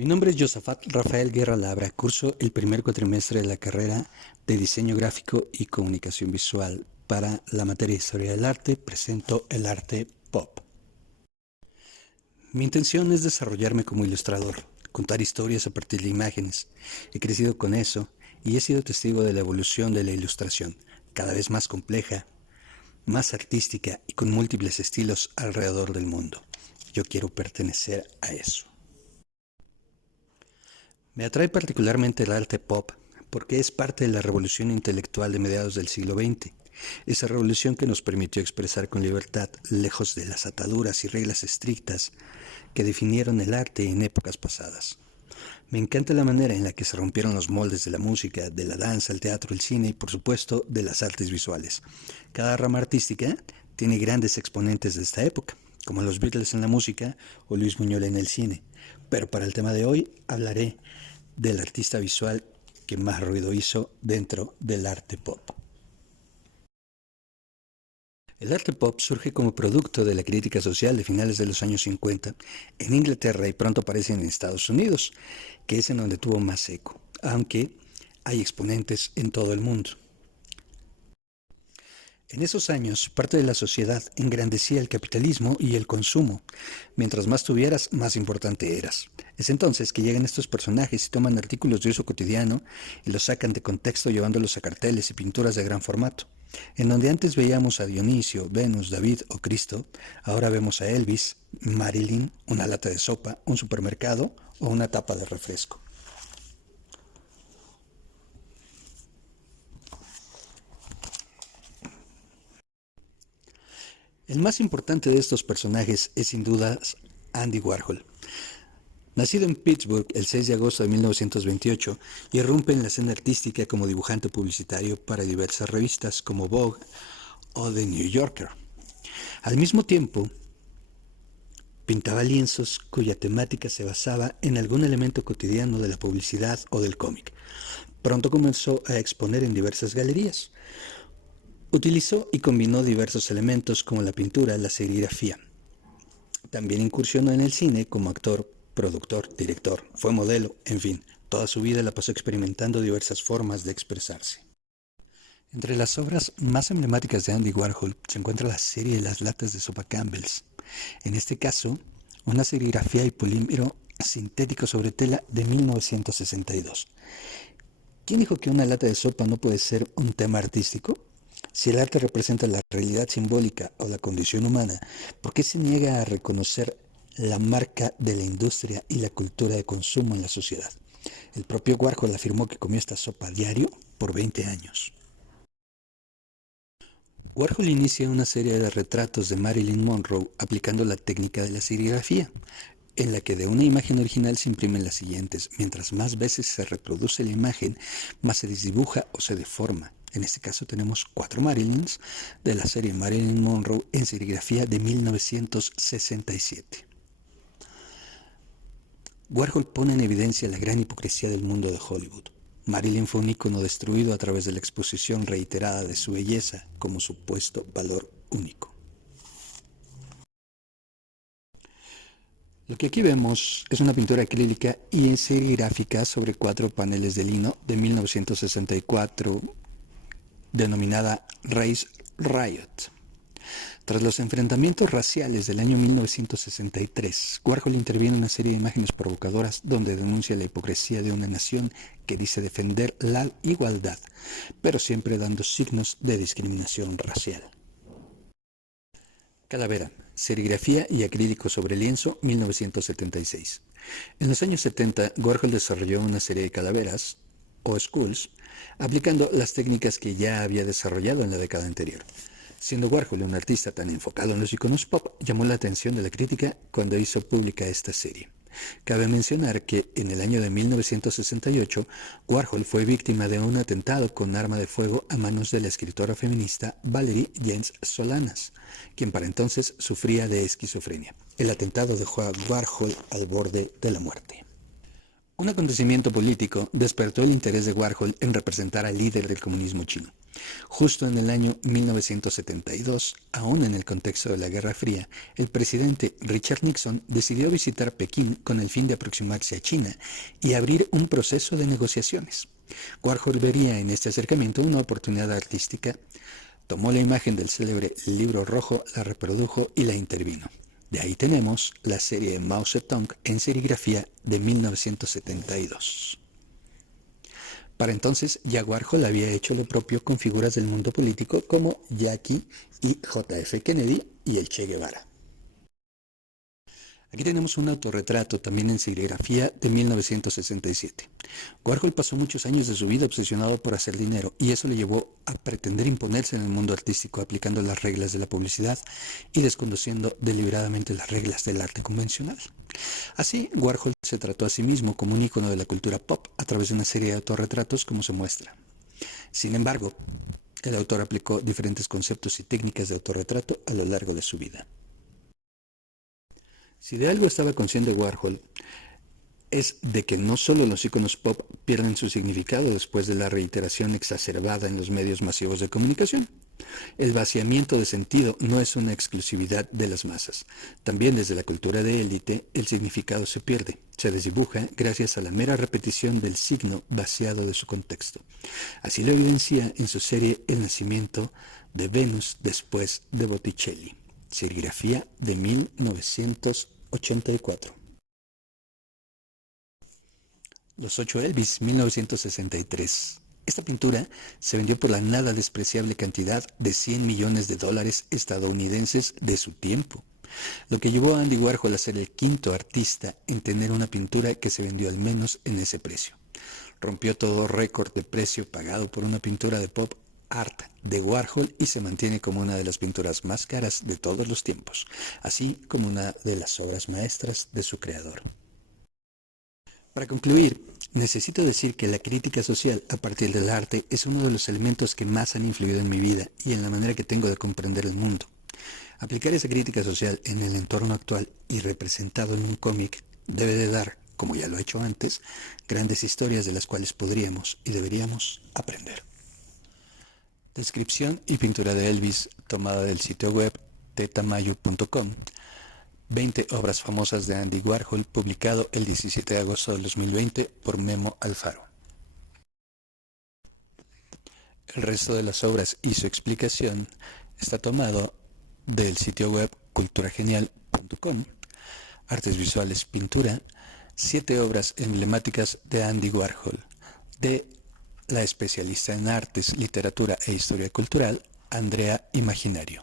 Mi nombre es Josafat Rafael Guerra Labra, curso el primer cuatrimestre de la carrera de Diseño Gráfico y Comunicación Visual. Para la materia de Historia del Arte, presento el arte pop. Mi intención es desarrollarme como ilustrador, contar historias a partir de imágenes. He crecido con eso y he sido testigo de la evolución de la ilustración, cada vez más compleja, más artística y con múltiples estilos alrededor del mundo. Yo quiero pertenecer a eso. Me atrae particularmente el arte pop porque es parte de la revolución intelectual de mediados del siglo XX, esa revolución que nos permitió expresar con libertad, lejos de las ataduras y reglas estrictas que definieron el arte en épocas pasadas. Me encanta la manera en la que se rompieron los moldes de la música, de la danza, el teatro, el cine y por supuesto de las artes visuales. Cada rama artística tiene grandes exponentes de esta época, como los Beatles en la música o Luis Buñuel en el cine. Pero para el tema de hoy hablaré del artista visual que más ruido hizo dentro del arte pop. El arte pop surge como producto de la crítica social de finales de los años 50 en Inglaterra y pronto aparece en Estados Unidos, que es en donde tuvo más eco, aunque hay exponentes en todo el mundo. En esos años, parte de la sociedad engrandecía el capitalismo y el consumo. Mientras más tuvieras, más importante eras. Es entonces que llegan estos personajes y toman artículos de uso cotidiano y los sacan de contexto llevándolos a carteles y pinturas de gran formato. En donde antes veíamos a Dionisio, Venus, David o Cristo, ahora vemos a Elvis, Marilyn, una lata de sopa, un supermercado o una tapa de refresco. El más importante de estos personajes es sin dudas Andy Warhol. Nacido en Pittsburgh el 6 de agosto de 1928, irrumpe en la escena artística como dibujante publicitario para diversas revistas como Vogue o The New Yorker. Al mismo tiempo, pintaba lienzos cuya temática se basaba en algún elemento cotidiano de la publicidad o del cómic. Pronto comenzó a exponer en diversas galerías. Utilizó y combinó diversos elementos como la pintura, la serigrafía. También incursionó en el cine como actor, productor, director, fue modelo, en fin, toda su vida la pasó experimentando diversas formas de expresarse. Entre las obras más emblemáticas de Andy Warhol se encuentra la serie de las latas de sopa Campbell's. En este caso, una serigrafía y polímero sintético sobre tela de 1962. ¿Quién dijo que una lata de sopa no puede ser un tema artístico? Si el arte representa la realidad simbólica o la condición humana, ¿por qué se niega a reconocer la marca de la industria y la cultura de consumo en la sociedad? El propio Warhol afirmó que comió esta sopa a diario por 20 años. Warhol inicia una serie de retratos de Marilyn Monroe aplicando la técnica de la serigrafía, en la que de una imagen original se imprimen las siguientes. Mientras más veces se reproduce la imagen, más se desdibuja o se deforma. En este caso tenemos 4 Marilyns de la serie Marilyn Monroe en serigrafía de 1967. Warhol pone en evidencia la gran hipocresía del mundo de Hollywood. Marilyn fue un ícono destruido a través de la exposición reiterada de su belleza como supuesto valor único. Lo que aquí vemos es una pintura acrílica y serigráfica sobre 4 paneles de lino de 1964 denominada Race Riot. Tras los enfrentamientos raciales del año 1963, Warhol interviene en una serie de imágenes provocadoras donde denuncia la hipocresía de una nación que dice defender la igualdad, pero siempre dando signos de discriminación racial. Calavera, serigrafía y acrílico sobre lienzo, 1976. En los años 70, Warhol desarrolló una serie de calaveras, o skulls, aplicando las técnicas que ya había desarrollado en la década anterior. Siendo Warhol un artista tan enfocado en los iconos pop, llamó la atención de la crítica cuando hizo pública esta serie. Cabe mencionar que en el año de 1968, Warhol fue víctima de un atentado con arma de fuego a manos de la escritora feminista Valerie Jens Solanas, quien para entonces sufría de esquizofrenia. El atentado dejó a Warhol al borde de la muerte. Un acontecimiento político despertó el interés de Warhol en representar al líder del comunismo chino. Justo en el año 1972, aún en el contexto de la Guerra Fría, el presidente Richard Nixon decidió visitar Pekín con el fin de aproximarse a China y abrir un proceso de negociaciones. Warhol vería en este acercamiento una oportunidad artística. Tomó la imagen del célebre Libro Rojo, la reprodujo y la intervino. De ahí tenemos la serie de Mao Zedong en serigrafía de 1972. Para entonces, ya Warhol había hecho lo propio con figuras del mundo político como Jackie y J.F. Kennedy y el Che Guevara. Aquí tenemos un autorretrato también en serigrafía de 1967. Warhol pasó muchos años de su vida obsesionado por hacer dinero y eso le llevó a pretender imponerse en el mundo artístico aplicando las reglas de la publicidad y desconociendo deliberadamente las reglas del arte convencional. Así, Warhol se trató a sí mismo como un ícono de la cultura pop a través de una serie de autorretratos como se muestra. Sin embargo, el autor aplicó diferentes conceptos y técnicas de autorretrato a lo largo de su vida. Si de algo estaba consciente Warhol, es de que no solo los íconos pop pierden su significado después de la reiteración exacerbada en los medios masivos de comunicación. El vaciamiento de sentido no es una exclusividad de las masas. También desde la cultura de élite, el significado se pierde, se desdibuja gracias a la mera repetición del signo vaciado de su contexto. Así lo evidencia en su serie El nacimiento de Venus después de Botticelli, serigrafía de 1984. Los 8 Elvis, 1963. Esta pintura se vendió por la nada despreciable cantidad de $100 millones estadounidenses de su tiempo, lo que llevó a Andy Warhol a ser el quinto artista en tener una pintura que se vendió al menos en ese precio. Rompió todo récord de precio pagado por una pintura de pop art de Warhol y se mantiene como una de las pinturas más caras de todos los tiempos, así como una de las obras maestras de su creador. Para concluir, necesito decir que la crítica social a partir del arte es uno de los elementos que más han influido en mi vida y en la manera que tengo de comprender el mundo. Aplicar esa crítica social en el entorno actual y representado en un cómic debe de dar, como ya lo he hecho antes, grandes historias de las cuales podríamos y deberíamos aprender. Descripción y pintura de Elvis tomada del sitio web tetamayo.com. 20 obras famosas de Andy Warhol, publicado el 17 de agosto del 2020 por Memo Alfaro. El resto de las obras y su explicación está tomado del sitio web culturagenial.com. Artes visuales, pintura, 7 obras emblemáticas de Andy Warhol, de la especialista en artes, literatura e historia cultural, Andrea Imaginario.